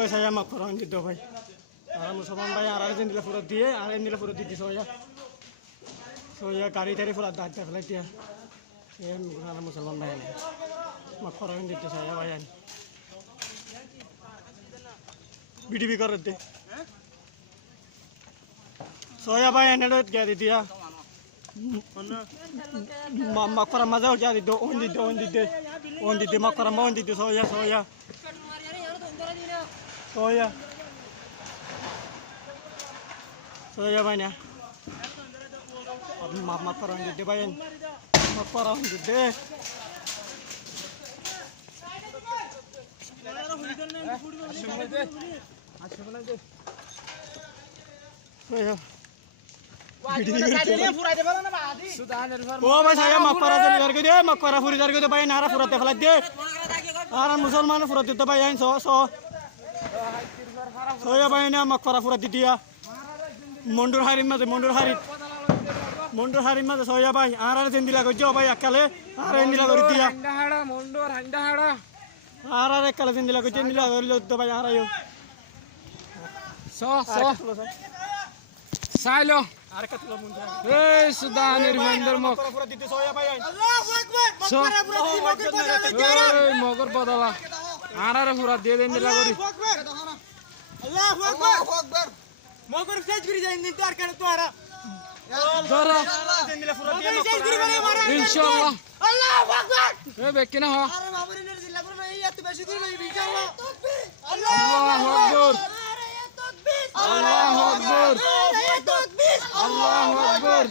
ভাই সায়া মাফ করা দিত ভাই আর মুসলমান ভাই আর দিন দিলে পুরো দিয়ে আর দিলে পুরো দিতে সোয়া গাড়ি টাড়ি পুরো দাঁত ফেলাই দিয়া মুসলমান ভাই মাফ করা দিতে সায়া ভাই আনি বিডিবি করে দে সোয়া ভাই এনে গিয়া দি দিয়া makara mazau jadi do on di makara mau di soya banyak makara di bayan makara di soya ভাই সায়া মাকপারা জেলার কে দে মাকপারা ফুরিদার কে দে ভাই নারা ফুরাতে ফেলা দে আর মুসলমান ফুরাতে তো ভাই আইন সোয়া ভাই না মাকপারা ফুরা দিয়া মন্ডুর হারির মাঝে সোয়া ভাই আর দিন দিলা গজো ভাই একালে আর দিন দিলা করে দিয়া মন্ডুর হান্ডাহাড়া আর একালে দিন দিলা গজো দিলা করে তো ভাই আর আয়ো সাইলো এই সুদানের মন্দির মগ মগর বদলা আনারে পুরা দিয়ে দেন দিলা করি আল্লাহু আকবার মগর ফেজ করি যাই দিন তো আর কেন তো আরা ধরো ইনশাআল্লাহ আল্লাহু আকবার এ বেকিনা হ আরে বাবুরে নে জিল্লা করে এই এত বেশি করে লই ইনশাআল্লাহ আল্লাহু আকবার আরে তাকবীর আল্লাহু আকবার আল্লাহু আকবার আল্লাহু আকবার